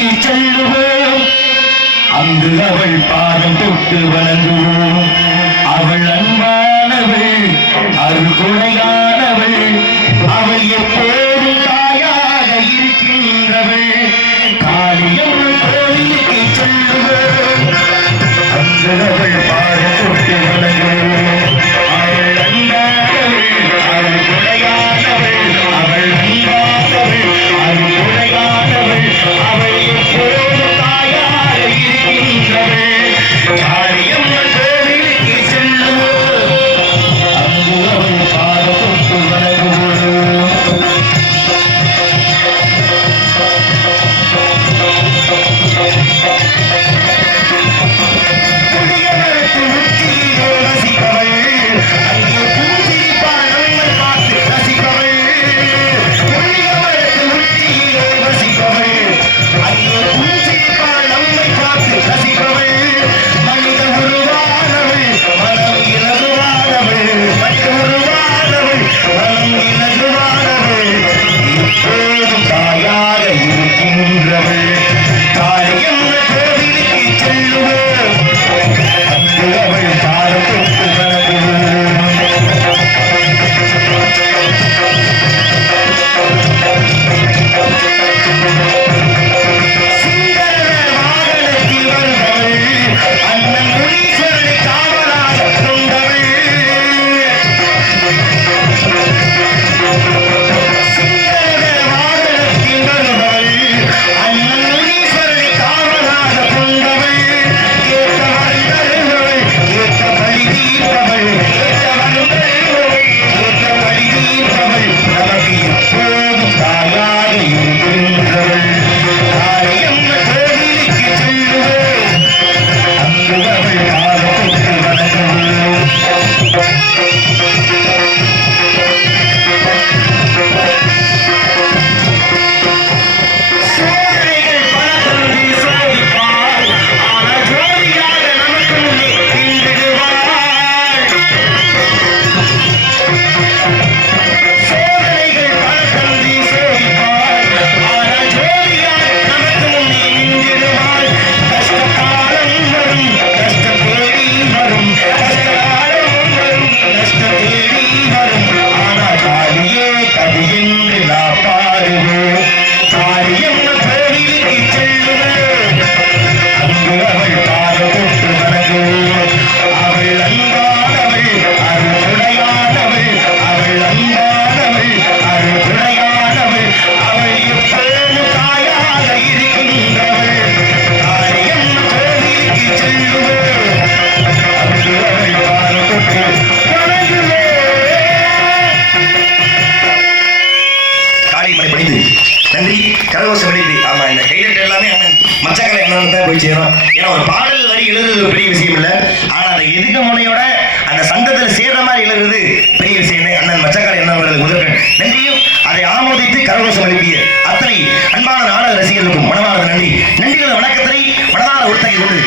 நோக்கி செல்லுவோம் அங்கு அவள் பாதம் தொட்டு வணங்குவோம். அவள் அன்பானவள் அருள் குறையானவள் அவள் எப்போதும் தாயாக இருக்கின்றவள். காலியம் கோயிலுக்கு செல்லுவோம். அங்கு அவள் கரகோஷம் எழுதி ஆமா இந்த கைதட்டு எல்லாமே மச்சக்கலை என்னன்னு போய் சேரும். ஏன்னா ஒரு பாடல் வரி எழுதுறது பெரிய விஷயம் இல்லை. ஆனா அதை எதுக்க முனையோட அந்த சந்தத்தில் சேர்ற மாதிரி எழுதுறது பெரிய விஷயம் அண்ணன் மச்சக்கலை என்ன வருது முதல்வன் நன்றியும். அதை ஆமோதித்து கரகோஷம் எழுப்பிய அத்தனை அன்பான நாடக ரசிகர்களுக்கும் மனமார்ந்த நன்றி. நன்றிகளை வணக்கத்தை மனதார உறுத்தகை கொண்டு